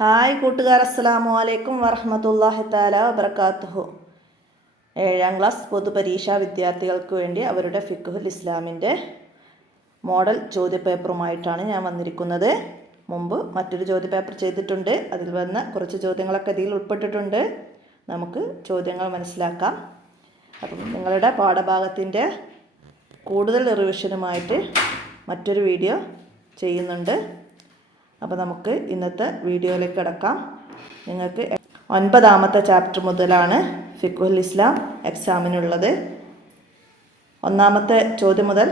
Hi കൂട്ടുകാർ അസ്സലാമു അലൈക്കും വറഹമത്തല്ലാഹി താല വബർക്കാത്തുഹു ഏഴാം ക്ലാസ് പൊതുപരീക്ഷാ വിദ്യാർത്ഥികൾക്ക് വേണ്ടി അവരുടെ ഫിഖുൽ ഇസ്ലാമിന്റെ മോഡൽ ചോദ്യപേപ്പറുമായിട്ടാണ് ഞാൻ വന്നിരിക്കുന്നത്. മുമ്പ് മറ്റൊരു ചോദ്യപേപ്പർ ചെയ്തിട്ടുണ്ട്. അതിൽ വന്ന കുറച്ച് ചോദ്യങ്ങളൊക്കെ ഇതിൽ ഉൾപ്പെട്ടിട്ടുണ്ട്. നമുക്ക് ചോദ്യങ്ങൾ മനസ്സിലാക്കാം. അപ്പം നിങ്ങളുടെ പാഠഭാഗത്തിന്റെ കൂടുതൽ റിവിഷനുമായിട്ട് മറ്റൊരു വീഡിയോ ചെയ്യുന്നുണ്ട്. അപ്പോൾ നമുക്ക് ഇന്നത്തെ വീഡിയോയിലേക്ക് കിടക്കാം. നിങ്ങൾക്ക് ഒൻപതാമത്തെ ചാപ്റ്റർ മുതലാണ് ഫിഖുൽ ഇസ്ലാം എക്സാമിനുള്ളത് ഒന്നാമത്തെ ചോദ്യം മുതൽ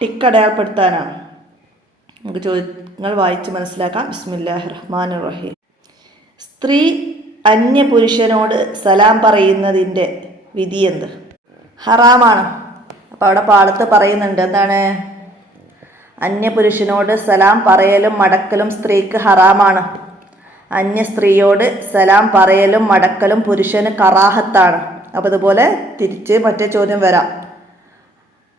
ടിക്ക് അടയാളപ്പെടുത്താനാണ്. നമുക്ക് ചോദ്യങ്ങൾ വായിച്ച് മനസ്സിലാക്കാം. ബിസ്മില്ലാഹി റഹ്മാൻ റഹീം. സ്ത്രീ അന്യ പുരുഷനോട് സലാം പറയുന്നതിന്റെ വിധി എന്ത്? ഹറാമാണ്. അപ്പോൾ അവിടെ പാടത്ത് പറയുന്നുണ്ട് എന്താണ്? അന്യപുരുഷനോട് സലാം പറയലും മടക്കലും സ്ത്രീക്ക് ഹറാമാണ്. അന്യ സ്ത്രീയോട് സലാം പറയലും മടക്കലും പുരുഷന് കറാഹത്താണ്. അപ്പോൾ അതുപോലെ തിരിച്ച് മറ്റേ ചോദ്യം വരാം.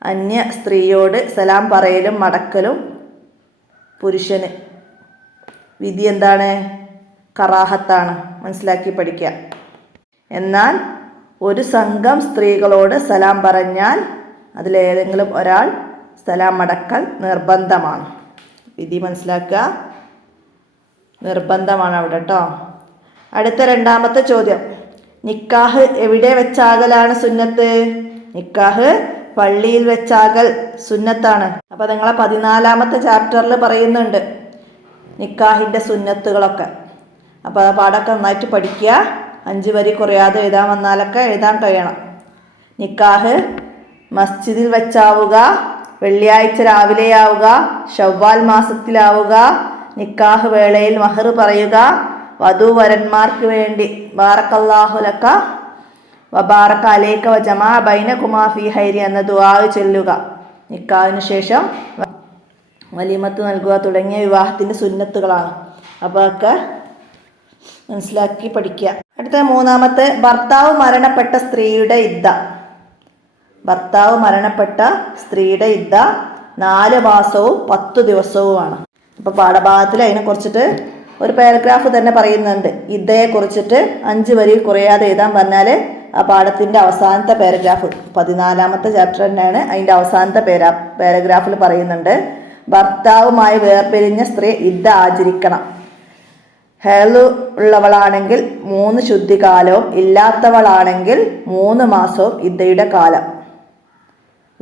അന്യ സ്ത്രീയോട് സലാം പറയലും മടക്കലും പുരുഷന്. വിധി എന്താണ്? കറാഹത്താണ്. മനസ്സിലാക്കി പഠിക്കുക. എന്നാൽ ഒരു സംഘം സ്ത്രീകളോട് സലാം പറഞ്ഞാൽ അതിലേതെങ്കിലും ഒരാൾ സലാം അടക്കൽ നിർബന്ധമാണ്. വിധി മനസ്സിലാക്കുക? നിർബന്ധമാണ് അവിടെ കേട്ടോ അടുത്ത രണ്ടാമത്തെ ചോദ്യം. നിക്കാഹ് എവിടെ വെച്ചാകലാണ് സുന്നത്ത്? നിക്കാഹ് പള്ളിയിൽ വെച്ചാകൽ സുന്നത്താണ്. അപ്പോൾ നിങ്ങളെ പതിനാലാമത്തെ ചാപ്റ്ററിൽ പറയുന്നുണ്ട് നിക്കാഹിന്റെ സുന്നത്തുകളൊക്കെ. അപ്പോൾ ആ പാടൊക്കെ നന്നായിട്ട് പഠിക്കുക. അഞ്ച് വരി കുറയാതെ എഴുതാൻ വന്നാലൊക്കെ എഴുതാൻ കഴിയണം. നിക്കാഹ് മസ്ജിദിൽ വെച്ചാവുക വെള്ളിയാഴ്ച രാവിലെയാവുക ഷവ്വാൽ മാസത്തിലാവുക നിക്കാഹ് വേളയിൽ മഹർ പറയുക വധൂവരന്മാർക്ക് വേണ്ടി ബാറക്കല്ലാഹുലക്ക വബാറക്ക അലേക്ക വജമാ ജമാ ബൈന കുമാഫി ഹൈരി എന്ന ദുആ ചൊല്ലുക. നിക്കാഹിനു ശേഷം വലിമത്ത് നൽകുക തുടങ്ങിയ വിവാഹത്തിന്റെ സുന്നത്തുകളാണ്. അപ്പോൾ ഒക്കെ മനസ്സിലാക്കി പഠിക്കുക. അടുത്ത മൂന്നാമത്തെ ഭർത്താവ് മരണപ്പെട്ട സ്ത്രീയുടെ ഇദ്ദ. ഭർത്താവ് മരണപ്പെട്ട സ്ത്രീയുടെ ഇദ്ദ നാല് മാസവും പത്തു ദിവസവുമാണ്. അപ്പോൾ പാഠഭാഗത്തിൽ അതിനെ കുറിച്ചിട്ട് ഒരു പാരഗ്രാഫ് തന്നെ പറയുന്നുണ്ട്. ഇദ്ദയെ കുറിച്ചിട്ട് അഞ്ച് വരി കുറയാതെ എഴുതാൻ പറഞ്ഞാൽ ആ പാഠത്തിന്റെ അവസാനത്തെ പാരഗ്രാഫ് പതിനാലാമത്തെ ചാപ്റ്റർ തന്നെയാണ് അതിന്റെ അവസാനത്തെ പേരാ പാരഗ്രാഫിൽ പറയുന്നുണ്ട്. ഭർത്താവുമായി വേർപിരിഞ്ഞ സ്ത്രീ ഇദ്ദ ആചരിക്കണം. ഹേളു ഉള്ളവളാണെങ്കിൽ മൂന്ന് ശുദ്ധികാലവും ഇല്ലാത്തവളാണെങ്കിൽ മൂന്ന് മാസവും ഇദ്ദയുടെ കാലം.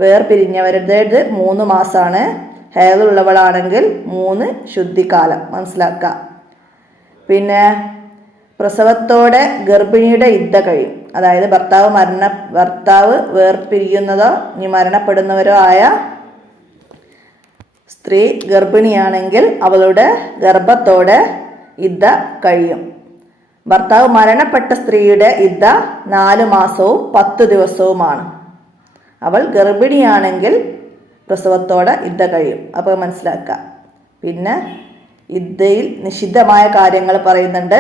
വേർപിരിഞ്ഞവരുടേത് മൂന്ന് മാസമാണ് ഹേളുള്ളവളാണെങ്കിൽ മൂന്ന് ശുദ്ധിക്കാലം മനസ്സിലാക്കുക പിന്നെ പ്രസവത്തോടെ ഗർഭിണിയുടെ ഇദ്ദ കഴിയും. അതായത് ഭർത്താവ് മരണ ഭർത്താവ് വേർപിരിയുന്നതോ ഇനി മരണപ്പെടുന്നവരോ ആയ സ്ത്രീ ഗർഭിണിയാണെങ്കിൽ അവളുടെ ഗർഭത്തോടെ ഇദ്ദ കഴിയും. ഭർത്താവ് മരണപ്പെട്ട സ്ത്രീയുടെ ഇദ്ദ നാല് മാസവും പത്ത് ദിവസവുമാണ്. അവൾ ഗർഭിണിയാണെങ്കിൽ പ്രസവത്തോടെ ഇദ്ധ കഴിയും. അപ്പോൾ മനസ്സിലാക്കുക. പിന്നെ ഇദ്ധയിൽ നിഷിദ്ധമായ കാര്യങ്ങൾ പറയുന്നുണ്ട്.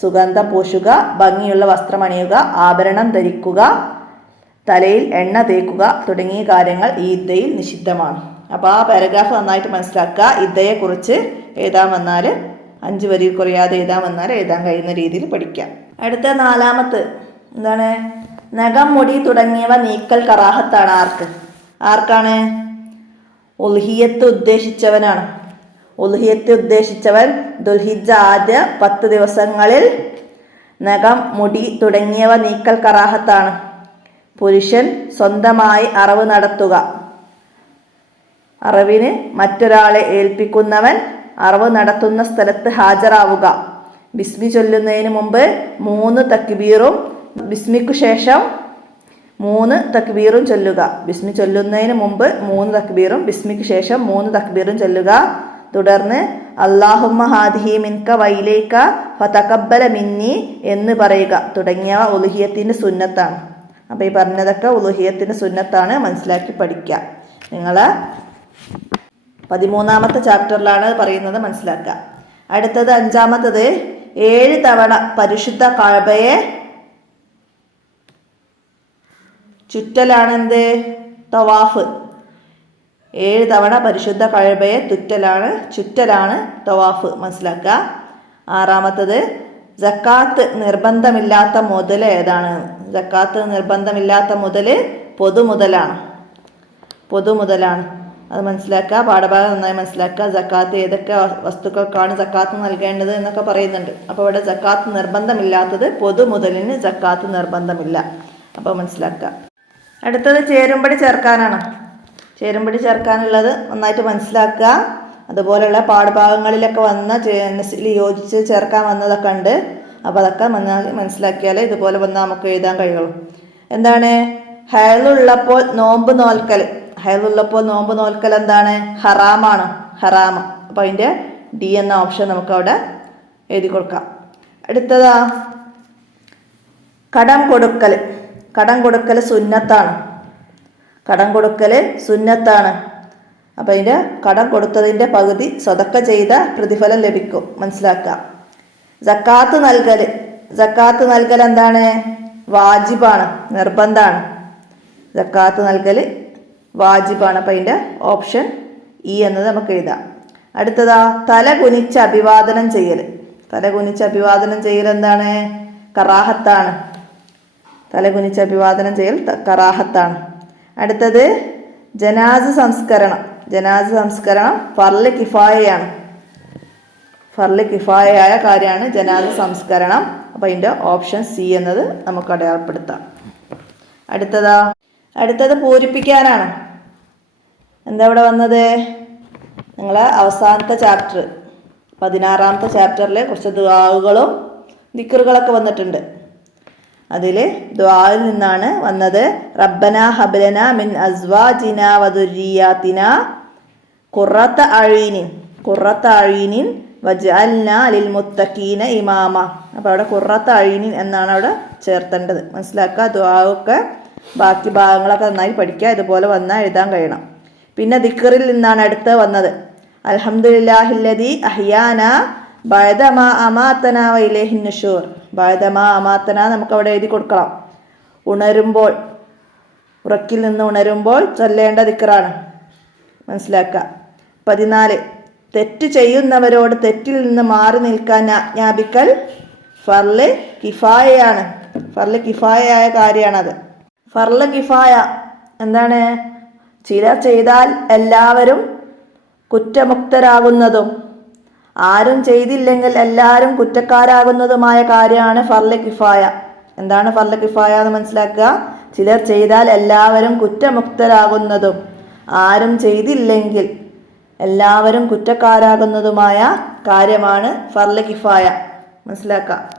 സുഗന്ധം പൂശുക ഭംഗിയുള്ള വസ്ത്രം അണിയുക ആഭരണം ധരിക്കുക തലയിൽ എണ്ണ തേക്കുക തുടങ്ങിയ കാര്യങ്ങൾ ഈ ഇദ്ദയിൽ നിഷിദ്ധമാണ്. അപ്പോൾ ആ പാരഗ്രാഫ് നന്നായിട്ട് മനസ്സിലാക്കുക. ഇദ്ദയെക്കുറിച്ച് എഴുതാൻ വന്നാൽ അഞ്ച് വരി കുറയാതെ എഴുതാൻ വന്നാൽ എഴുതാൻ കഴിയുന്ന രീതിയിൽ പഠിക്കാം. അടുത്ത നാലാമത്ത് എന്താണ്? നഖം മുടി തുടങ്ങിയവ നീക്കൽ കറാഹത്താണ് ആർക്ക്? ആർക്കാണ്? ഉൽഹിയത്ത് ഉദ്ദേശിച്ചവനാണ്. ഉൽഹിയത്ത് ഉദ്ദേശിച്ചവൻ ദുൽഹിജ ആദ്യ പത്ത് ദിവസങ്ങളിൽ നഖം മുടി തുടങ്ങിയവ നീക്കൽ കറാഹത്താണ്. പുരുഷൻ സ്വന്തമായി അറിവ് നടത്തുക. അറിവിന് മറ്റൊരാളെ ഏൽപ്പിക്കുന്നവൻ അറിവ് നടത്തുന്ന സ്ഥലത്ത് ഹാജരാവുക. ബിസ്മി ചൊല്ലുന്നതിന് മുമ്പ് മൂന്ന് തക്ബീറും ബിസ്മിക്കു ശേഷം മൂന്ന് തക്ബീറും ചൊല്ലുക. ബിസ്മി ചൊല്ലുന്നതിന് മുമ്പ് മൂന്ന് തക്ബീറും ബിസ്മിക്ക് ശേഷം മൂന്ന് തക്ബീറും ചൊല്ലുക. തുടർന്ന് അള്ളാഹുമ്മ ഹാദിഹി മിൻക വൈലേക്ക ഫതക്കബല മിന്നി എന്ന് പറയുക. തുടങ്ങിയവ ഉലുഹിയത്തിന്റെ സുന്നത്താണ്. അപ്പോൾ ഈ പറഞ്ഞതൊക്കെ ഉലുഹിയത്തിന്റെ സുന്നത്താണ് മനസ്സിലാക്കി പഠിക്കുക. നിങ്ങൾ പതിമൂന്നാമത്തെ ചാപ്റ്ററിലാണ് പറയുന്നത് മനസ്സിലാക്കുക. അടുത്തത് അഞ്ചാമത്തത് ഏഴ് തവണ പരിശുദ്ധ കഴബയെ ചുറ്റലാണെന്ത്? തവാഫ്. ഏഴ് തവണ പരിശുദ്ധ കഴബയെ തുറ്റലാണ് ചുറ്റലാണ് തവാഫ്. മനസ്സിലാക്കുക. ആറാമത്തത് ജക്കാത്ത് നിർബന്ധമില്ലാത്ത മുതൽ ഏതാണ്? ജക്കാത്ത് നിർബന്ധമില്ലാത്ത മുതൽ പൊതുമുതലാണ്. പൊതുമുതലാണ്. അത് മനസ്സിലാക്കുക. പാഠഭാഗം നന്നായി മനസ്സിലാക്കുക. ജക്കാത്ത് ഏതൊക്കെ വസ്തുക്കൾക്കാണ് ജക്കാത്ത് നൽകേണ്ടത് എന്നൊക്കെ പറയുന്നുണ്ട്. അപ്പോൾ ഇവിടെ ജക്കാത്ത് നിർബന്ധമില്ലാത്തത് പൊതുമുതലിന് ജക്കാത്ത് നിർബന്ധമില്ല. അപ്പോൾ മനസ്സിലാക്കുക. അടുത്തത് ചേരുംപടി ചേർക്കാനാണ്. ചേരുംപടി ചേർക്കാനുള്ളത് നന്നായിട്ട് മനസ്സിലാക്കുക. അതുപോലെയുള്ള പാഠഭാഗങ്ങളിലൊക്കെ വന്ന യോജിച്ച് ചേർക്കാൻ വന്നതൊക്കെ ഉണ്ട്. അപ്പോൾ അതൊക്കെ മനസ്സിലാക്കിയാൽ ഇതുപോലെ വന്നാൽ നമുക്ക് എഴുതാൻ കഴിയുള്ളൂ. എന്താണ്? ഹയലുള്ളപ്പോൾ നോമ്പ് നോൽക്കൽ. ഹയലുള്ളപ്പോൾ നോമ്പ് നോൽക്കൽ എന്താണ്? ഹറാമാണ്. ഹറാമ. അപ്പോൾ അതിന്റെ ഡി എന്ന ഓപ്ഷൻ നമുക്ക് അവിടെ എഴുതി കൊടുക്കാം. അടുത്തതാ കടം കൊടുക്കൽ. കടം കൊടുക്കൽ സുന്നത്താണ്. കടം കൊടുക്കൽ സുന്നത്താണ്. അപ്പം അതിന്റെ കടം കൊടുത്തതിന്റെ പകുതി സ്വതക്ക ചെയ്ത പ്രതിഫലം ലഭിക്കും. മനസ്സിലാക്കുക ജക്കാത്ത് നൽകൽ. ജക്കാത്ത് നൽകൽ എന്താണ്? വാജിബാണ് നിർബന്ധമാണ് ജക്കാത്ത് നൽകൽ വാജിബാണ്. അപ്പം അതിന്റെ ഓപ്ഷൻ ഇ എന്നത് നമുക്ക് എഴുതാം. അടുത്തതാ തല കുനിച്ച് അഭിവാദനം ചെയ്യൽ. തല കുനിച്ച് അഭിവാദനം ചെയ്യൽ എന്താണ്? കറാഹത്താണ്. തല കുനിച്ച് അഭിവാദനം ചെയ്യൽ കറാഹത്താണ്. അടുത്തത് ജനാസ് സംസ്കരണം. ജനാസ് സംസ്കരണം ഫർൽ കിഫായയാണ്. ഫർൽ കിഫായയായ കാര്യമാണ് ജനാസ് സംസ്കരണം. അപ്പോൾ അതിന്റെ ഓപ്ഷൻ സി എന്നത് നമുക്ക് അടയാളപ്പെടുത്താം. അടുത്തതാ അടുത്തത് പൂരിപ്പിക്കാനാണ്. എന്താ ഇവിടെ വന്നത്? നിങ്ങളെ അവസാനത്തെ ചാപ്റ്റർ പതിനാറാമത്തെ ചാപ്റ്ററിൽ കുറച്ച് ദുആകളും ദിക്കറുകളൊക്കെ വന്നിട്ടുണ്ട്. അതിൽ ദ്വായിൽ നിന്നാണ് വന്നത്. റബ്ബന ഹബലന മിൻ അസ്വാജിന വദുരിയാത്തിന കുറത്ത അഴീനിൻ കുറത്ത അഴീനിൻ വജഅൽന ലിൽ മുത്തഖീന ഇമാമ. അപ്പോൾ അവിടെ കുറത്ത അഴീനിൻ എന്നാണ് അവിടെ ചേർത്തേണ്ടത്. മനസ്സിലാക്കുക ദ്വാവൊക്കെ ബാക്കി ഭാഗങ്ങളൊക്കെ നന്നായി പഠിക്കുക ഇതുപോലെ വന്നാൽ എഴുതാൻ കഴിയണം. പിന്നെ ദിക്കറിൽ നിന്നാണ് അടുത്ത് വന്നത്. അലഹമുല്ലാഹില്ലതി അഹിയാന ബഴദമാ അമാത്തനാവ ഇലേഹിൻ നുഷൂർ. ബഴദമ അമാത്തന നമുക്ക് അവിടെ എഴുതി കൊടുക്കണം. ഉണരുമ്പോൾ ഉറക്കിൽ നിന്ന് ഉണരുമ്പോൾ ചൊല്ലേണ്ട ദിക്കറാണ്. മനസ്സിലാക്കുക പതിനാല് തെറ്റ് ചെയ്യുന്നവരോട് തെറ്റിൽ നിന്ന് മാറി നിൽക്കാൻ ആജ്ഞാപിക്കൽ ഫർൽ കിഫായയാണ്. ഫർൽ കിഫായയായ കാര്യമാണത്. ഫർൽ കിഫായ എന്താണ്? ചില ചെയ്താൽ എല്ലാവരും കുറ്റമുക്തരാകുന്നതും ആരും ചെയ്തില്ലെങ്കിൽ എല്ലാവരും കുറ്റക്കാരാകുന്നതുമായ കാര്യമാണ് ഫർല കിഫായ. എന്താണ് ഫർല കിഫായ എന്ന് മനസ്സിലാക്കുക? ചിലർ ചെയ്താൽ എല്ലാവരും കുറ്റമുക്തരാകുന്നതും. ആരും ചെയ്തില്ലെങ്കിൽ എല്ലാവരും കുറ്റക്കാരാകുന്നതുമായ കാര്യമാണ് ഫർല കിഫായ. മനസ്സിലാക്കുക.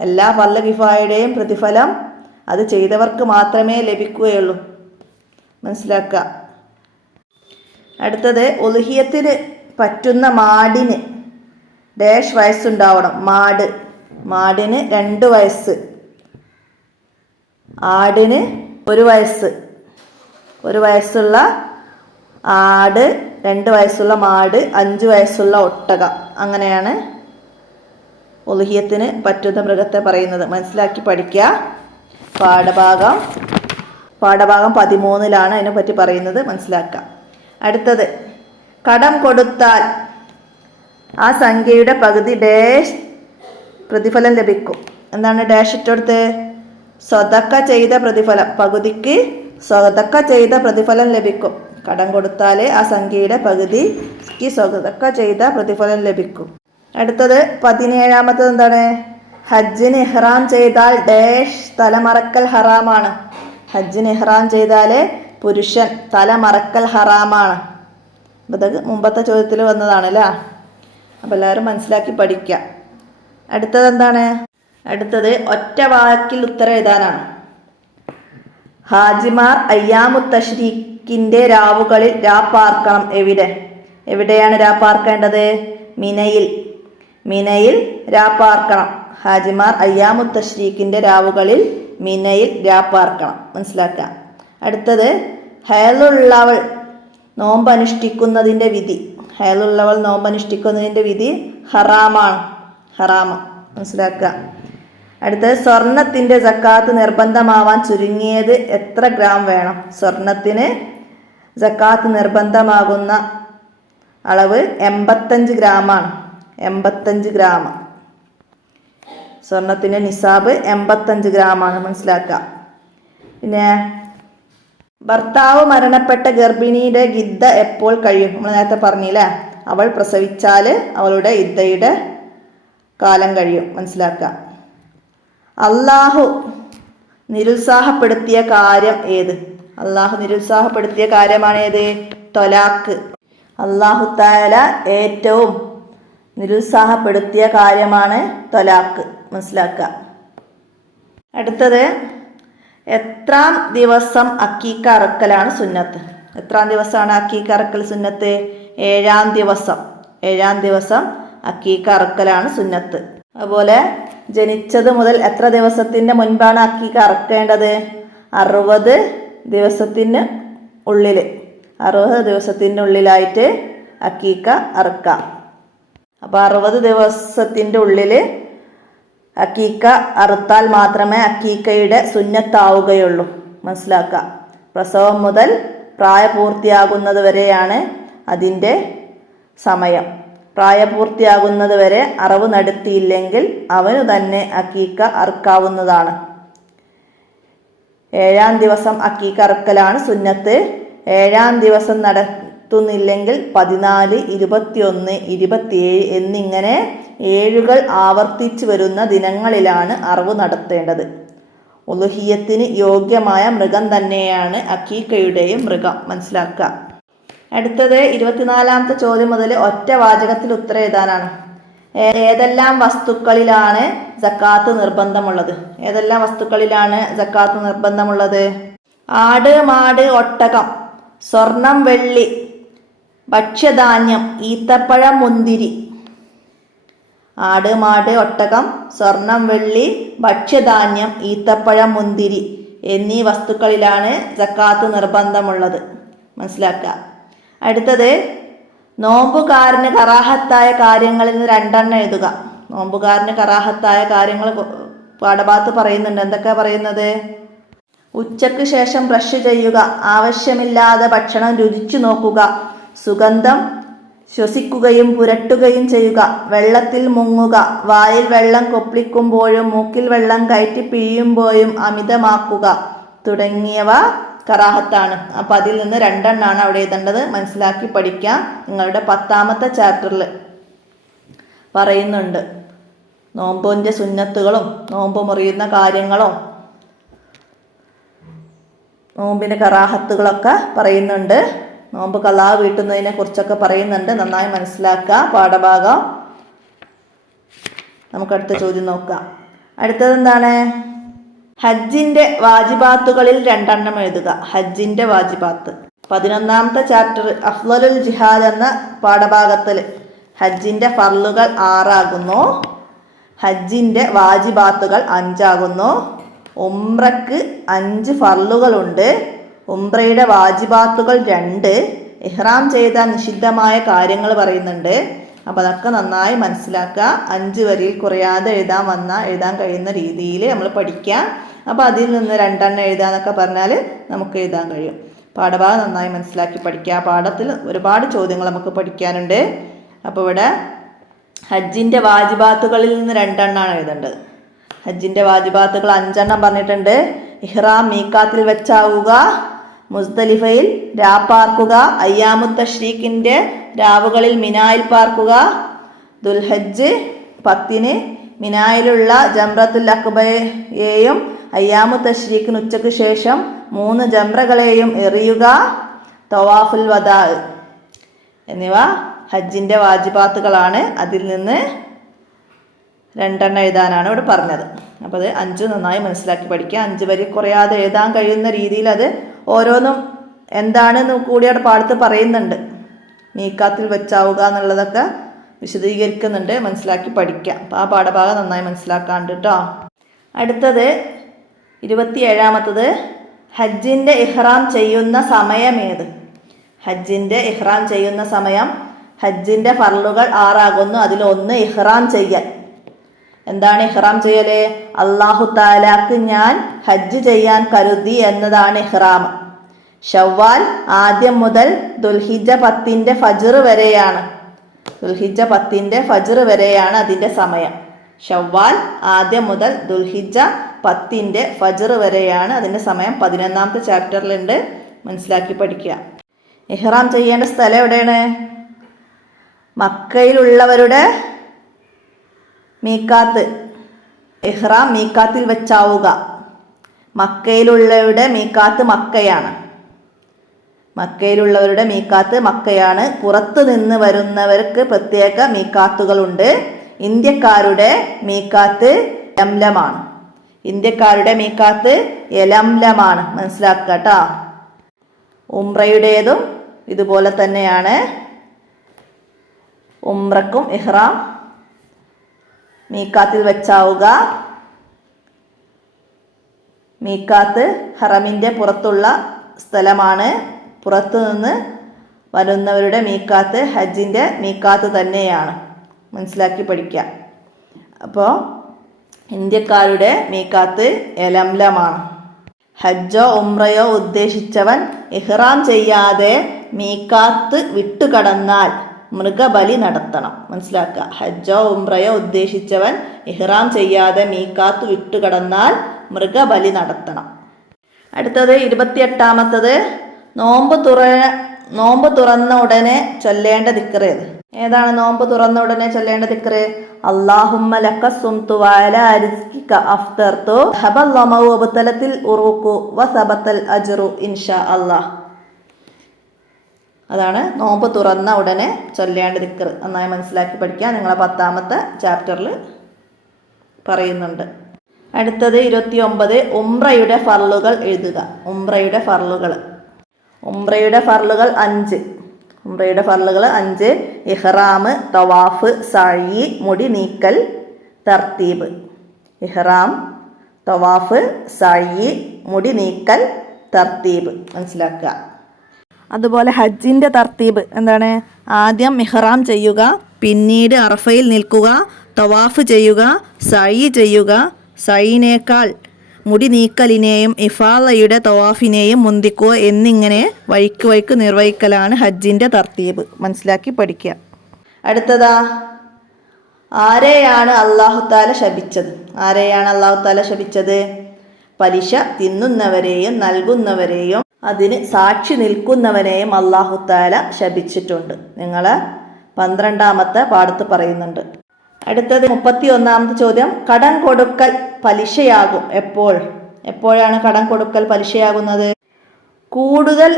എല്ലാ ഫർല കിഫായയുടെയും പ്രതിഫലം അത് ചെയ്തവർക്ക് മാത്രമേ ലഭിക്കുകയുള്ളൂ. മനസ്സിലാക്കുക. അടുത്തത് ഒലുഹിയത്തിന് പറ്റുന്ന മാടിന്. ഡാഷ് വയസ്സുണ്ടാവണം. മാട്. മാടിന് രണ്ട് വയസ്സ്. ആടിന് ഒരു വയസ്സ്. ഒരു വയസ്സുള്ള ആട് രണ്ട് വയസ്സുള്ള മാട് അഞ്ച് വയസ്സുള്ള ഒട്ടക. അങ്ങനെയാണ് ഒലുഹിയത്തിന് പറ്റുന്ന മൃഗത്തെ പറയുന്നത്. മനസ്സിലാക്കി പഠിക്കുക പാഠഭാഗം. പാഠഭാഗം പതിമൂന്നിലാണ് അതിനെ പറ്റി പറയുന്നത്. മനസ്സിലാക്കുക അടുത്തത്. കടം കൊടുത്താൽ ആ സംഖ്യയുടെ പകുതി ഡാഷ് പ്രതിഫലം ലഭിക്കും. എന്താണ് ഡാഷ് ഇട്ടെടുത്ത് സ്വതക്ക ചെയ്ത പ്രതിഫലം. പകുതിക്ക് സ്വതക്ക ചെയ്ത പ്രതിഫലം ലഭിക്കും. കടം കൊടുത്താൽ ആ സംഖ്യയുടെ പകുതിക്ക് സ്വതക്ക ചെയ്ത പ്രതിഫലം ലഭിക്കും. അടുത്തത് പതിനേഴാമത്തത് എന്താണ്? ഹജ്ജിന് ഇഹ്റാം ചെയ്താൽ ഡാഷ് തലമറക്കൽ ഹറാമാണ്. ഹജ്ജിന് ഇഹ്റാം ചെയ്താൽ പുരുഷൻ തലമറക്കൽ ഹറാമാണ്. അപ്പോൾ മുമ്പത്തെ ചോദ്യത്തിൽ വന്നതാണ് അല്ലേ അപ്പോൾ എല്ലാവരും മനസ്സിലാക്കി പഠിക്കുക അടുത്തത് എന്താണ്? അടുത്തത് ഒറ്റ വാക്കിൽ ഉത്തരം എഴുതാനാണ്. ഹാജിമാർ അയ്യാമു രാവുകളിൽ രാപ്പാർക്കണം എവിടെ? എവിടെയാണ് രാ പാർക്കേണ്ടത്? മിനയിൽ. മിനയിൽ രാ പാർക്കണം. ഹാജിമാർ അയ്യാമു രാവുകളിൽ മിനയിൽ രാ പാർക്കണം. മനസ്സിലാക്കുക അടുത്തത് ഹയലുള്ളവൾ നോമ്പ് അനുഷ്ഠിക്കുന്നതിന്റെ വിധി. ഹയലുള്ളവൾ നോമ്പനുഷ്ഠിക്കുന്നതിന്റെ വിധി ഹറാമാണ്. ഹറാമ. മനസ്സിലാക്കുക. അടുത്തത് സ്വർണത്തിന്റെ ജക്കാത്ത് നിർബന്ധമാവാൻ ചുരുങ്ങിയത് എത്ര ഗ്രാം വേണം? സ്വർണത്തിന് ജക്കാത്ത് നിർബന്ധമാകുന്ന അളവ് എൺപത്തഞ്ച് ഗ്രാമാണ്. എൺപത്തഞ്ച് ഗ്രാം. സ്വർണത്തിന്റെ നിസാബ് എൺപത്തഞ്ച് ഗ്രാമാണ്. മനസ്സിലാക്കുക. പിന്നെ ഭർത്താവ് മരണപ്പെട്ട ഗർഭിണിയുടെ ഗിദ്ദ എപ്പോൾ കഴിയും? നമ്മൾ നേരത്തെ പറഞ്ഞില്ലേ? അവൾ പ്രസവിച്ചാൽ അവളുടെ ഇദ്ദയുടെ കാലം കഴിയും. മനസ്സിലാക്കുക. അള്ളാഹു നിരുത്സാഹപ്പെടുത്തിയ കാര്യം ഏത്? അള്ളാഹു നിരുത്സാഹപ്പെടുത്തിയ കാര്യമാണ് ഏത്? തൊലാക്ക്. അള്ളാഹു താല ഏറ്റവും നിരുത്സാഹപ്പെടുത്തിയ കാര്യമാണ് തൊലാക്ക്. മനസ്സിലാക്കുക. അടുത്തത് എത്രാം ദിവസം അക്കീക്ക അറക്കലാണ് സുന്നത്ത്? എത്രാം ദിവസമാണ് അക്കീക്ക അറക്കൽ സുന്നത്ത്? ഏഴാം ദിവസം. ഏഴാം ദിവസം അക്കീക്ക അറക്കലാണ് സുന്നത്ത്. അതുപോലെ ജനിച്ചത് മുതൽ എത്ര ദിവസത്തിന്റെ മുൻപാണ് അക്കീക്ക അറക്കേണ്ടത്? അറുപത് ദിവസത്തിന് ഉള്ളിൽ. അറുപത് ദിവസത്തിന്റെ ഉള്ളിലായിട്ട് അക്കീക്ക അറുക്കാം. അപ്പോൾ അറുപത് ദിവസത്തിന്റെ ഉള്ളിൽ അക്കീക്ക അറുത്താൽ മാത്രമേ അക്കീക്കയുടെ സുന്നത്താവുകയുള്ളൂ. മനസ്സിലാക്കുക പ്രസവം മുതൽ പ്രായപൂർത്തിയാകുന്നത് വരെയാണ് അതിന്റെ സമയം. പ്രായപൂർത്തിയാകുന്നത് വരെ അറവ് നടത്തിയില്ലെങ്കിൽ അവനു തന്നെ അക്കീക്ക അറുക്കാവുന്നതാണ്. ഏഴാം ദിവസം അക്കീക്ക അറുക്കലാണ് സുന്നത്ത്. ഏഴാം ദിവസം നടത്തുന്നില്ലെങ്കിൽ പതിനാല് ഇരുപത്തിയൊന്ന് ഇരുപത്തിയേഴ് എന്നിങ്ങനെ ഏഴുകൾ ആവർത്തിച്ചു വരുന്ന ദിനങ്ങളിലാണ് അറിവ് നടത്തേണ്ടത്. ഉലുഹിയത്തിന് യോഗ്യമായ മൃഗം തന്നെയാണ് അക്കീക്കയുടെയും മൃഗം. മനസ്സിലാക്കുക. അടുത്തത് ഇരുപത്തിനാലാമത്തെ ചോദ്യം മുതൽ ഒറ്റ വാചകത്തിൽ ഉത്തരം എഴുതാനാണ്. ഏതെല്ലാം വസ്തുക്കളിലാണ് ജക്കാത്ത് നിർബന്ധമുള്ളത്? ഏതെല്ലാം വസ്തുക്കളിലാണ് ജക്കാത്ത് നിർബന്ധമുള്ളത്? ആട് മാട് ഒട്ടകം സ്വർണം വെള്ളി ഭക്ഷ്യധാന്യം ഈത്തപ്പഴം മുന്തിരി. ആട് മാട് ഒട്ടകം സ്വർണം വെള്ളി ഭക്ഷ്യധാന്യം ഈത്തപ്പഴം മുന്തിരി എന്നീ വസ്തുക്കളിലാണ് ജക്കാത്ത് നിർബന്ധമുള്ളത്. മനസ്സിലാക്കുക. അടുത്തത് നോമ്പുകാരന് കറാഹത്തായ കാര്യങ്ങളിൽ നിന്ന് രണ്ടെണ്ണം എഴുതുക. നോമ്പുകാരന് കറാഹത്തായ കാര്യങ്ങൾ പാഠഭാഗത്ത് പറയുന്നുണ്ട്. എന്തൊക്കെ പറയുന്നത്? ഉച്ചയ്ക്ക് ശേഷം ബ്രഷ് ചെയ്യുക. ആവശ്യമില്ലാതെ ഭക്ഷണം രുചിച്ചു നോക്കുക. സുഗന്ധം ശ്വസിക്കുകയും പുരട്ടുകയും ചെയ്യുക. വെള്ളത്തിൽ മുങ്ങുക. വായിൽ വെള്ളം കൊപ്പിക്കുമ്പോഴും മൂക്കിൽ വെള്ളം കയറ്റി പിഴിയുമ്പോഴും അമിതമാക്കുക. തുടങ്ങിയവ കറാഹത്താണ്. അപ്പം അതിൽ നിന്ന് രണ്ടെണ്ണാണ് അവിടെ എഴുതേണ്ടത്. മനസ്സിലാക്കി പഠിക്കാം. നിങ്ങളുടെ പത്താമത്തെ ചാപ്റ്ററിൽ പറയുന്നുണ്ട്. നോമ്പിന്റെ സുന്നത്തുകളും നോമ്പ് മുറിയുന്ന കാര്യങ്ങളും നോമ്പിന്റെ കറാഹത്തുകളൊക്കെ പറയുന്നുണ്ട്. നോമ്പ് കലാ വീട്ടുന്നതിനെ കുറിച്ചൊക്കെ പറയുന്നുണ്ട്. നന്നായി മനസ്സിലാക്കുക പാഠഭാഗം. നമുക്ക് അടുത്ത ചോദ്യം നോക്കാം. അടുത്തത് എന്താണ്? ഹജ്ജിന്റെ വാജിബാത്തുകളിൽ രണ്ടെണ്ണം എഴുതുക. ഹജ്ജിന്റെ വാജിബാത്ത്. പതിനൊന്നാമത്തെ ചാപ്റ്റർ അഫ്ലലുൽ ജിഹാദ് എന്ന പാഠഭാഗത്തിൽ ഹജ്ജിന്റെ ഫർലുകൾ ആറാകുന്നു. ഹജ്ജിന്റെ വാജിബാത്തുകൾ അഞ്ചാകുന്നു. ഉംറക്ക് അഞ്ച് ഫർളുകളുണ്ട്. ഉംറയുടെ വാജിബാത്തുകൾ രണ്ട് ഇഹ്റാം ചെയ്ത നിഷിദ്ധമായ കാര്യങ്ങൾ പറയുന്നുണ്ട്. അപ്പോൾ അതൊക്കെ നന്നായി മനസ്സിലാക്കുക. അഞ്ച് വരിയിൽ കുറയാതെ എഴുതാൻ വന്ന എഴുതാൻ കഴിയുന്ന രീതിയിൽ നമ്മൾ പഠിക്കാം അപ്പോൾ അതിൽ നിന്ന് രണ്ടെണ്ണം എഴുതാന്നൊക്കെ പറഞ്ഞാൽ നമുക്ക് എഴുതാൻ കഴിയും. പാഠഭാഗം നന്നായി മനസ്സിലാക്കി പഠിക്കുക. പാഠത്തിൽ ഒരുപാട് ചോദ്യങ്ങൾ നമുക്ക് പഠിക്കാനുണ്ട്. അപ്പോൾ ഇവിടെ ഹജ്ജിന്റെ വാജിബാത്തുകളിൽ നിന്ന് രണ്ടെണ്ണമാണ് എഴുതേണ്ടത്. ഹജ്ജിന്റെ വാജിബാത്തുകൾ അഞ്ചെണ്ണം പറഞ്ഞിട്ടുണ്ട്. ഇഹ്റാം മീക്കാത്തിൽ വെച്ചാവുക. മുസ്ദലിഫയിൽ രാ പാർക്കുക അയ്യാമുത്ത ഷരീഖിന്റെ രാവുകളിൽ മിനായിൽ പാർക്കുക. ദുൽഹജ്ജ് പത്തിന് മിനായിലുള്ള ജംറത്തുൽ അക്ബയെയും അയ്യാമു തഷ്രീഖിന് ഉച്ചയ്ക്ക് ശേഷം മൂന്ന് ജംറകളെയും എറിയുക. തവാഫുൽ വദാ എന്നിവ ഹജ്ജിന്റെ വാജിബാത്തുകളാണ്. അതിൽ നിന്ന് രണ്ടെണ്ണം എഴുതാനാണ് ഇവിടെ പറഞ്ഞത്. അപ്പോൾ അത് അഞ്ച് നന്നായി മനസ്സിലാക്കി പഠിക്കുക. അഞ്ച് വരി കുറയാതെ എഴുതാൻ കഴിയുന്ന രീതിയിൽ അത് ഓരോന്നും എന്താണെന്ന് കൂടി അവിടെ പാടത്ത് പറയുന്നുണ്ട്. മീക്കാത്തിൽ വെച്ചാവുക എന്നുള്ളതൊക്കെ വിശദീകരിക്കുന്നുണ്ട്. മനസ്സിലാക്കി പഠിക്കാം. അപ്പോൾ ആ പാഠഭാഗം നന്നായി മനസ്സിലാക്കാണ്ട് കേട്ടോ അടുത്തത് ഇരുപത്തി ഏഴാമത്തത് ഹജ്ജിന്റെ ഇഹ്റാം ചെയ്യുന്ന സമയം ഏത് ഹജ്ജിന്റെ ഇഹ്റാം ചെയ്യുന്ന സമയം ഹജ്ജിന്റെ ഫർളുകൾ ആറാകുന്നു. അതിലൊന്ന് ഇഹ്റാം ചെയ്യൽ എന്താണ് ഇഹ്റാം ചെയ്യൽ? അള്ളാഹു താലാക്ക് ഞാൻ ഹജ്ജ് ചെയ്യാൻ കരുതി എന്നതാണ് ഇഹ്റാം. ഷവ്വാൽ ആദ്യം മുതൽ ദുൽഹിജ പത്തിന്റെ ഫജർ വരെയാണ്. ദുൽഹിജ പത്തിന്റെ ഫജർ വരെയാണ് അതിന്റെ സമയം. ഷവ്വാൽ ആദ്യം മുതൽ ദുൽഹിജ പത്തിന്റെ ഫജർ വരെയാണ് അതിന്റെ സമയം. പതിനൊന്നാമത്തെ ചാപ്റ്ററിലുണ്ട്. മനസ്സിലാക്കി പഠിക്കുക. ഇഹ്റാം ചെയ്യേണ്ട സ്ഥലം എവിടെയാണ്? മക്കയിലുള്ളവരുടെ മീക്കാത്ത് ഇഹ്റാം മീക്കാത്തിൽ വെച്ചാവുക. മക്കയിലുള്ളവരുടെ മീക്കാത്ത് മക്കയാണ്. മക്കയിലുള്ളവരുടെ മീക്കാത്ത് മക്കയാണ്. പുറത്തു നിന്ന് വരുന്നവർക്ക് പ്രത്യേക മീക്കാത്തുകളുണ്ട് ഇന്ത്യക്കാരുടെ മീക്കാത്ത് ലംലമാണ് ഇന്ത്യക്കാരുടെ മീക്കാത്ത് എലംലമാണ് മനസ്സിലാക്കുക കേട്ടോ ഉംറയുടേതും ഇതുപോലെ തന്നെയാണ്. ഉംറക്കും ഇഹ്റാം മീക്കാത്തിൽ വെച്ചാവുക. മീക്കാത്ത് ഹറമിന്റെ പുറത്തുള്ള സ്ഥലമാണ്. പുറത്തു നിന്ന് വരുന്നവരുടെ മീക്കാത്ത് ഹജ്ജിന്റെ മീക്കാത്ത് തന്നെയാണ്. മനസ്സിലാക്കി പഠിക്കുക അപ്പോൾ ഇന്ത്യക്കാരുടെ മീക്കാത്ത് എലംലമാണ്. ഹജ്ജോ ഉംറയോ ഉദ്ദേശിച്ചവൻ ഇഹ്റാം ചെയ്യാതെ മീക്കാത്ത് വിട്ടുകടന്നാൽ മൃഗബലി നടത്തണം. മനസ്സിലാക്കുക ഹജ്ജോ ഉംറയോ ഉദ്ദേശിച്ചവൻ ഇഹ്റാം ചെയ്യാതെ മീക്കാത്ത് വിട്ടുകടന്നാൽ മൃഗബലി നടത്തണം. അടുത്തത് ഇരുപത്തിയെട്ടാമത്തത് നോമ്പ് തുറ നോമ്പ് തുറന്ന ഉടനെ ചൊല്ലേണ്ട ദിക്കറ് ഏതാണ് നോമ്പ് തുറന്ന ഉടനെ ചൊല്ലേണ്ട ദിക്കറ് അള്ളാഹുമ്മ ലക്ക സുംതു വസബത്തൽ അജറു ഇൻഷാ അല്ലാഹ്. അതാണ് നോമ്പ് തുറന്ന ഉടനെ ചൊല്ലേണ്ട ദിക്കർ നന്നായി മനസ്സിലാക്കി പഠിക്കുക. നിങ്ങളെ പത്താമത്തെ ചാപ്റ്ററിൽ പറയുന്നുണ്ട്. അടുത്തത് ഇരുപത്തി ഒമ്പത് ഉംറയുടെ ഫർളുകൾ എഴുതുക. ഉംറയുടെ ഫർളുകൾ. ഉംറയുടെ ഫർളുകൾ അഞ്ച്. ഉംറയുടെ ഫർളുകൾ അഞ്ച്. ഇഹ്റാം തവാഫ് സഴി മുടി നീക്കൽ തർത്തീബ്. ഇഹ്റാം തവാഫ് സഴി മുടി നീക്കൽ തർത്തീബ്. മനസ്സിലാക്കുക. അതുപോലെ ഹജ്ജിന്റെ തർത്തീബ് എന്താണ്? ആദ്യം മിഹ്റാം ചെയ്യുക പിന്നീട് അറഫയിൽ നിൽക്കുക തവാഫ് ചെയ്യുക സൈ ചെയ്യുക സൈനേക്കാൾ മുടി നീക്കലിനെയും ഇഫാലയുടെ തവാഫിനെയും മുന്തിക്കുക എന്നിങ്ങനെ വഴിക്ക് വഴിക്ക് നിർവഹിക്കലാണ് ഹജ്ജിന്റെ തർത്തീബ്. മനസ്സിലാക്കി പഠിക്കുക. അടുത്തതാ ആരെയാണ് അള്ളാഹുത്താല ശപിച്ചത്? ആരെയാണ് അള്ളാഹുത്താല ശപിച്ചത്? പലിശ തിന്നുന്നവരെയും നൽകുന്നവരെയും അതിന് സാക്ഷി നിൽക്കുന്നവനെയും അള്ളാഹുത്താല ശപിച്ചിട്ടുണ്ട്. നിങ്ങൾ പന്ത്രണ്ടാമത്തെ പാടത്ത് പറയുന്നുണ്ട്. അടുത്തത് മുപ്പത്തി ഒന്നാമത്തെ ചോദ്യം. കടം കൊടുക്കൽ പലിശയാകും എപ്പോൾ? എപ്പോഴാണ് കടം കൊടുക്കൽ പലിശയാകുന്നത്? കൂടുതൽ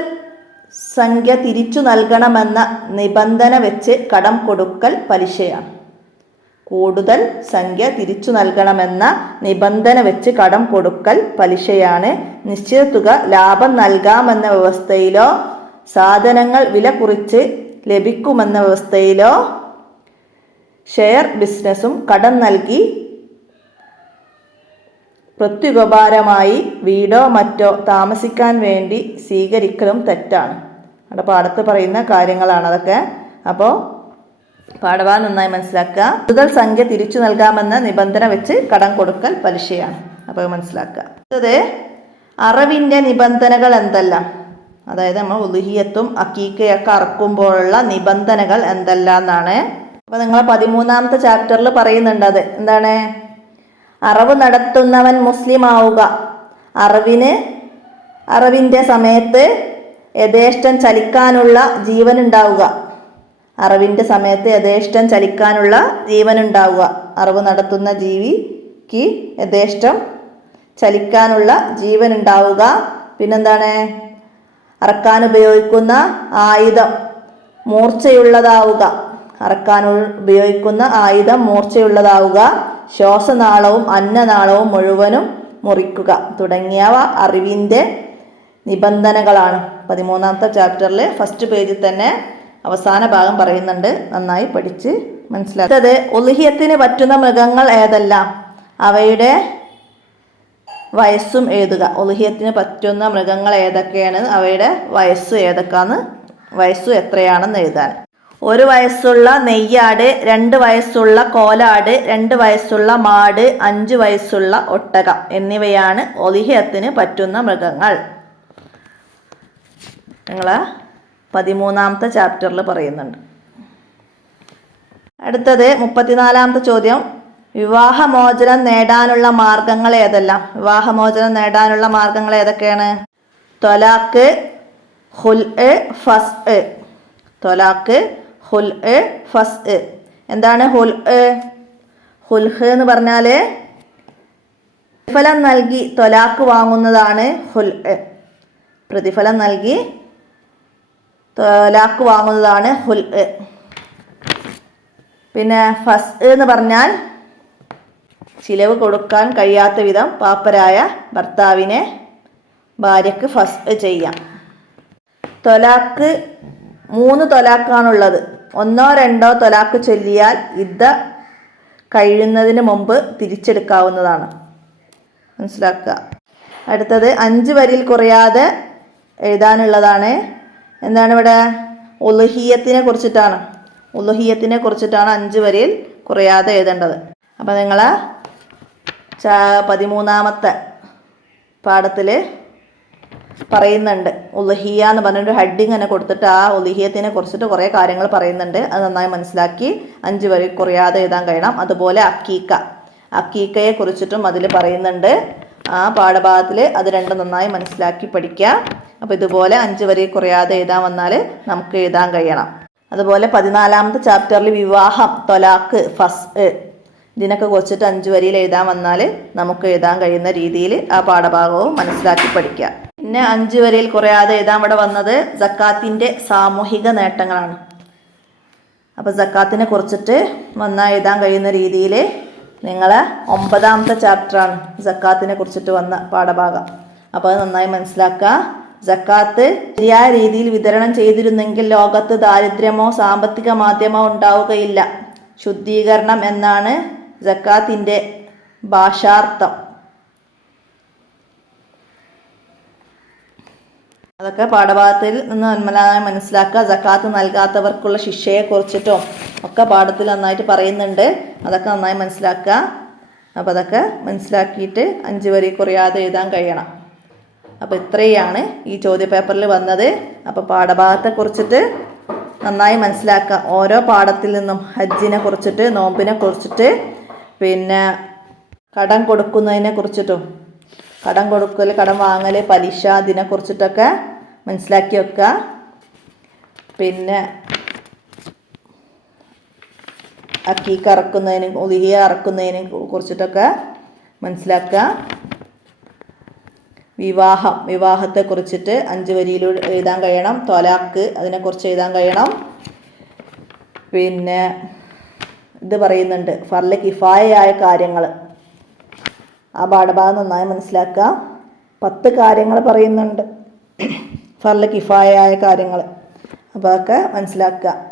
സംഖ്യ തിരിച്ചു നൽകണമെന്ന നിബന്ധന വെച്ച് കടം കൊടുക്കൽ പലിശയാണ്. കൂടുതൽ സംഖ്യ തിരിച്ചു നൽകണമെന്ന നിബന്ധന വെച്ച് കടം കൊടുക്കൽ പലിശയാണ്. നിശ്ചിത തുക ലാഭം നൽകാമെന്ന വ്യവസ്ഥയിലോ സാധനങ്ങൾ വില കുറിച്ച് ലഭിക്കുമെന്ന വ്യവസ്ഥയിലോ ഷെയർ ബിസിനസ്സും കടം നൽകി പ്രത്യുപകാരമായി വീടോ മറ്റോ താമസിക്കാൻ വേണ്ടി സ്വീകരിക്കലും തെറ്റാണ്. അവിടെ പാടത്ത് പറയുന്ന കാര്യങ്ങളാണ് അതൊക്കെ. അപ്പോൾ പാഠഭാഗം നന്നായി മനസ്സിലാക്കുക. കൂടുതൽ സംഖ്യ തിരിച്ചു നൽകാമെന്ന നിബന്ധന വെച്ച് കടം കൊടുക്കൽ പലിശയാണ്. അപ്പോൾ മനസ്സിലാക്കുക. അടുത്തത് അറിവിന്റെ നിബന്ധനകൾ എന്തെല്ലാം? അതായത് നമ്മൾ ഉലുഹിയത്തും അക്കീക്കയൊക്കെ അറക്കുമ്പോഴുള്ള നിബന്ധനകൾ എന്തെല്ലാം എന്നാണ് അപ്പോൾ നിങ്ങൾ പതിമൂന്നാമത്തെ ചാപ്റ്ററിൽ പറയുന്നുണ്ട് അത്. എന്താണ്? അറവ് നടത്തുന്നവൻ മുസ്ലിം ആവുക. അറിവിന് അറിവിന്റെ സമയത്ത് യഥേഷ്ടം ചലിക്കാനുള്ള ജീവൻ ഉണ്ടാവുക. അറിവിന്റെ സമയത്ത് യഥേഷ്ടം ചലിക്കാനുള്ള ജീവനുണ്ടാവുക. അറിവ് നടത്തുന്ന ജീവിക്ക് യഥേഷ്ടം ചലിക്കാനുള്ള ജീവൻ ഉണ്ടാവുക പിന്നെന്താണ്? അറക്കാൻ ഉപയോഗിക്കുന്ന ആയുധം മൂർച്ചയുള്ളതാവുക. അറക്കാൻ ഉപയോഗിക്കുന്ന ആയുധം മൂർച്ചയുള്ളതാവുക. ശ്വാസനാളവും അന്നനാളവും മുഴുവനും മുറിക്കുക. തുടങ്ങിയവ അറിവിന്റെ നിബന്ധനകളാണ്. പതിമൂന്നാമത്തെ ചാപ്റ്ററിൽ ഫസ്റ്റ് പേജിൽ തന്നെ അവസാന ഭാഗം പറയുന്നുണ്ട്. നന്നായി പഠിച്ച് മനസ്സിലാക്കുന്നത് ഒലിഹ്യത്തിന് പറ്റുന്ന മൃഗങ്ങൾ ഏതെല്ലാം? അവയുടെ വയസ്സും എഴുതുക. ഒലിഹ്യത്തിന് പറ്റുന്ന മൃഗങ്ങൾ ഏതൊക്കെയാണ്? അവയുടെ വയസ്സ് ഏതൊക്കെയാന്ന്? വയസ്സ് എത്രയാണെന്ന് എഴുതാൻ. ഒരു വയസ്സുള്ള നെയ്യാട് രണ്ട് വയസ്സുള്ള കോലാട് രണ്ട് വയസ്സുള്ള മാട് അഞ്ച് വയസ്സുള്ള ഒട്ടകം എന്നിവയാണ് ഒലിഹ്യത്തിന് പറ്റുന്ന മൃഗങ്ങൾ. നിങ്ങൾ പതിമൂന്നാമത്തെ ചാപ്റ്ററിൽ പറയുന്നുണ്ട്. അടുത്തത് മുപ്പത്തിനാലാമത്തെ ചോദ്യം. വിവാഹമോചനം നേടാനുള്ള മാർഗങ്ങൾ ഏതെല്ലാം? വിവാഹമോചനം നേടാനുള്ള മാർഗങ്ങൾ ഏതൊക്കെയാണ്? തൊലാക്ക് ഹുൽ എ ഫസ് എ. തൊലാക്ക് ഹുൽ എ ഫസ് എ. എന്താണ് ഹുൽ എ? ഹുൽഹ് എന്ന് പറഞ്ഞാൽ പ്രതിഫലം നൽകി തൊലാക്ക് വാങ്ങുന്നതാണ് ഹുൽ എ. പ്രതിഫലം നൽകി തൊലാക്ക് വാങ്ങുന്നതാണ് ഹുൽ പിന്നെ ഫസ് എന്ന് പറഞ്ഞാൽ ചിലവ് കൊടുക്കാൻ കഴിയാത്ത വിധം പാപ്പരായ ഭർത്താവിനെ ഭാര്യക്ക് ഫസ് ചെയ്യാം. തൊലാക്ക് മൂന്ന് തൊലാക്കാണുള്ളത്. ഒന്നോ രണ്ടോ തൊലാക്ക് ചൊല്ലിയാൽ ഇദ്ദ കഴിയുന്നതിന് മുമ്പ് തിരിച്ചെടുക്കാവുന്നതാണ്. മനസ്സിലാക്കുക. അടുത്തത് അഞ്ച് വരിയിൽ കുറയാതെ എഴുതാനുള്ളതാണ് എന്താണ് ഇവിടെ ഉലുഹിയത്തിനെ കുറിച്ചിട്ടാണ്. ഉലുഹിയത്തിനെ കുറിച്ചിട്ടാണ് അഞ്ച് വരിയിൽ കുറയാതെ എഴുതേണ്ടത്. അപ്പം നിങ്ങൾ പതിമൂന്നാമത്തെ പാഠത്തിൽ പറയുന്നുണ്ട്. ഉലഹിയ എന്ന് പറഞ്ഞൊരു ഹെഡിങ് തന്നെ കൊടുത്തിട്ട് ആ ഉലഹിയത്തിനെ കുറിച്ചിട്ട് കുറേ കാര്യങ്ങൾ പറയുന്നുണ്ട്. അത് നന്നായി മനസ്സിലാക്കി അഞ്ച് വരി കുറയാതെ എഴുതാൻ കഴിയണം. അതുപോലെ അക്കീക്ക. അക്കീക്കയെ കുറിച്ചിട്ടും അതിൽ പറയുന്നുണ്ട്. ആ പാഠഭാഗത്തിൽ അത് രണ്ടും നന്നായി മനസ്സിലാക്കി പഠിക്കുക അപ്പോൾ ഇതുപോലെ അഞ്ച് വരെ കുറയാതെ എഴുതാൻ വന്നാൽ നമുക്ക് എഴുതാൻ കഴിയണം. അതുപോലെ പതിനാലാമത്തെ ചാപ്റ്ററിൽ വിവാഹം തൊലാക്ക് ഫസ് ഇതിനൊക്കെ കുറച്ചിട്ട് അഞ്ച് വരിയിൽ എഴുതാൻ വന്നാൽ നമുക്ക് എഴുതാൻ കഴിയുന്ന രീതിയിൽ ആ പാഠഭാഗവും മനസ്സിലാക്കി പഠിക്കുക പിന്നെ അഞ്ച് വരിയിൽ കുറയാതെ എഴുതാൻ ഇവിടെ വന്നത് ജക്കാത്തിന്റെ സാമൂഹിക നേട്ടങ്ങളാണ്. അപ്പോൾ ജക്കാത്തിനെ കുറിച്ചിട്ട് വന്നാൽ എഴുതാൻ കഴിയുന്ന രീതിയിൽ നിങ്ങൾ ഒമ്പതാമത്തെ ചാപ്റ്ററാണ് ജക്കാത്തിനെ കുറിച്ചിട്ട് വന്ന പാഠഭാഗം. അപ്പോൾ അത് നന്നായി മനസ്സിലാക്കുക. ജക്കാത്ത് ശരിയായ രീതിയിൽ വിതരണം ചെയ്തിരുന്നെങ്കിൽ ലോകത്ത് ദാരിദ്ര്യമോ സാമ്പത്തിക മാധ്യമോ ഉണ്ടാവുകയില്ല. ശുദ്ധീകരണം എന്നാണ് ജക്കാത്തിന്റെ ഭാഷാർത്ഥം. അതൊക്കെ പാഠഭാഗത്തിൽ നിന്ന് നന്നായി മനസ്സിലാക്കുക. ജക്കാത്ത് നൽകാത്തവർക്കുള്ള ശിക്ഷയെ കുറിച്ചിട്ടും ഒക്കെ പാഠത്തിൽ നന്നായിട്ട് പറയുന്നുണ്ട്. അതൊക്കെ നന്നായി മനസ്സിലാക്കുക. അപ്പോൾ അതൊക്കെ മനസ്സിലാക്കിയിട്ട് അഞ്ച് വരി കുറയാതെ എഴുതാൻ കഴിയണം. അപ്പോൾ ഇത്രയാണ് ഈ ചോദ്യപേപ്പറിൽ വന്നത്. അപ്പോൾ പാഠഭാഗത്തെ കുറിച്ചിട്ട് നന്നായി മനസ്സിലാക്കുക ഓരോ പാഠത്തിൽ നിന്നും ഹജ്ജിനെ കുറിച്ചിട്ട് നോമ്പിനെ കുറിച്ചിട്ട് പിന്നെ കടം കൊടുക്കുന്നതിനെ കുറിച്ചിട്ടും കടം കൊടുക്കൽ കടം വാങ്ങൽ പലിശ ഇതിനെക്കുറിച്ചിട്ടൊക്കെ മനസ്സിലാക്കി വെക്കുക. പിന്നെ അക്കീക്ക് അറക്കുന്നതിനും ഉലിഹിയ അറക്കുന്നതിനെ കുറിച്ചിട്ടൊക്കെ മനസ്സിലാക്കുക. വിവാഹം. വിവാഹത്തെ കുറിച്ചിട്ട് അഞ്ച് വരിയിലൂടെ എഴുതാൻ കഴിയണം. തൊലാക്ക് അതിനെക്കുറിച്ച് എഴുതാൻ കഴിയണം. പിന്നെ ഇത് പറയുന്നുണ്ട്. ഫർല കിഫായയായ കാര്യങ്ങൾ. ആ പാഠഭാഗം നന്നായി മനസ്സിലാക്കുക. പത്ത് കാര്യങ്ങൾ പറയുന്നുണ്ട്. ഫർല കിഫായയായ കാര്യങ്ങൾ. അപ്പോൾ അതൊക്കെ മനസ്സിലാക്കുക.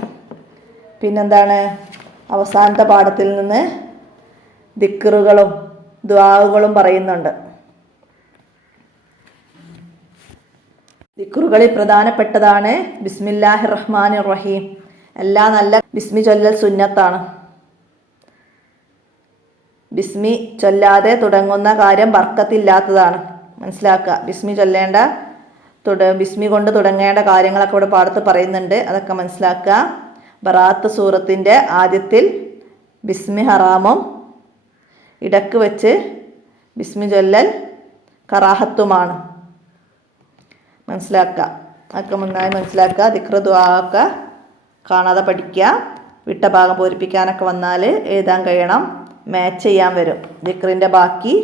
പിന്നെന്താണ്? അവസാനത്തെ പാഠത്തിൽ നിന്ന് ദിക്കറുകളും ദ്വാവുകളും പറയുന്നുണ്ട്. ദിക്കറുകളിൽ പ്രധാനപ്പെട്ടതാണ് ബിസ്മില്ലാഹി റഹ്മാൻ റഹീം എല്ലാ നല്ല ബിസ്മി ചൊല്ലൽ സുന്നത്താണ്. ബിസ്മി ചൊല്ലാതെ തുടങ്ങുന്ന കാര്യം ബർക്കത്തില്ലാത്തതാണ്. മനസ്സിലാക്കുക. ബിസ്മി ചൊല്ലേണ്ട തുട ബിസ്മി കൊണ്ട് തുടങ്ങേണ്ട കാര്യങ്ങളൊക്കെ ഇവിടെ പാടത്ത് പറയുന്നുണ്ട്. അതൊക്കെ മനസ്സിലാക്കുക. ബറാത്ത് സൂറത്തിന്റെ ആദ്യത്തിൽ ബിസ്മി ഹറാമും ഇടയ്ക്ക് വെച്ച് ബിസ്മി ചൊല്ലൽ കറാഹത്തുമാണ്. മനസ്സിലാക്കുക. അതൊക്കെ നന്നായി മനസ്സിലാക്കുക. ദിക്ര ദ്വാക്കെ കാണാതെ പഠിക്കുക. വിട്ട ഭാഗം പൂരിപ്പിക്കാനൊക്കെ വന്നാൽ എഴുതാൻ കഴിയണം. മാച്ച് ചെയ്യാൻ വരും. ദിക്റിന്റെ ബാക്കി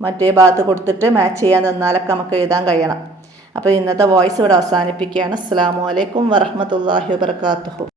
മറ്റേ ഭാഗത്ത് കൊടുത്തിട്ട് മാച്ച് ചെയ്യാൻ നിന്നാലൊക്കെ നമുക്ക് എഴുതാൻ കഴിയണം. അപ്പോൾ ഇന്നത്തെ വോയിസ് ഇവിടെ അവസാനിപ്പിക്കുകയാണ്. അസ്സാം വലൈക്കും വറഹമത്തല്ലാഹി വാബർക്കാത്തു